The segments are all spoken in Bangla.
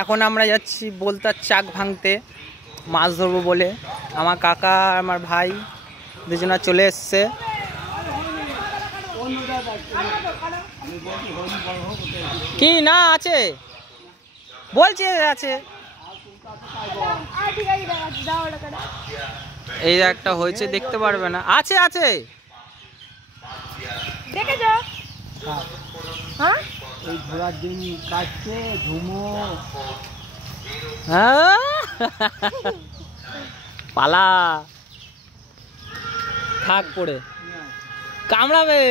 এখন আমরা যাচ্ছি বলতার চাক ভাঙতে মাছ ধরবো বলে। আমার কাকা আর আমার ভাই দুজনা চলে এসছে। কি না আছে বলছে আছে, এই একটা হয়েছে দেখতে পারবে না, আছে আছে দেখেছো? হ্যাঁ এই ঘোড়ার দিন কাটছে ঝুমো পালা থাক পড়ে কামড়াবে।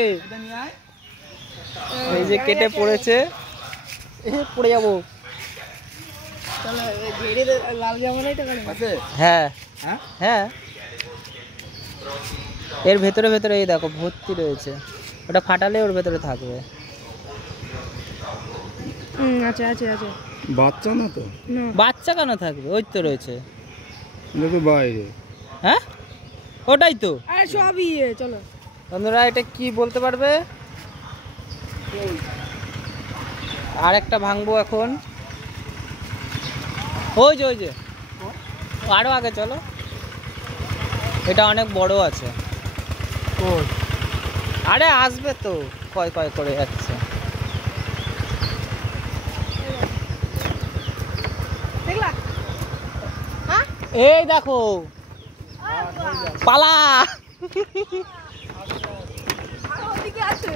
এই যে কেটে পড়েছে, পড়ে যাবো। হ্যাঁ হ্যাঁ এর ভেতরে ভেতরে এই দেখো ভর্তি রয়েছে, ওটা ফাটালে ওর ভেতরে থাকবে। আচ্ছা আচ্ছা আচ্ছা বাচ্চা না তো? বাচ্চা কেন থাকবে, ওই তো রয়েছে বাইরে। হ্যাঁ ওটাই তো সবই। চলো বন্ধুরা, এটা কি বলতে পারবে? আর একটা ভাঙবো এখন। ওই যে ওই যে আরো আগে চলো, এটা অনেক বড় আছে। আরে আসবে তো, কয় কয় করে যাচ্ছে। এই দেখো পালা। আছে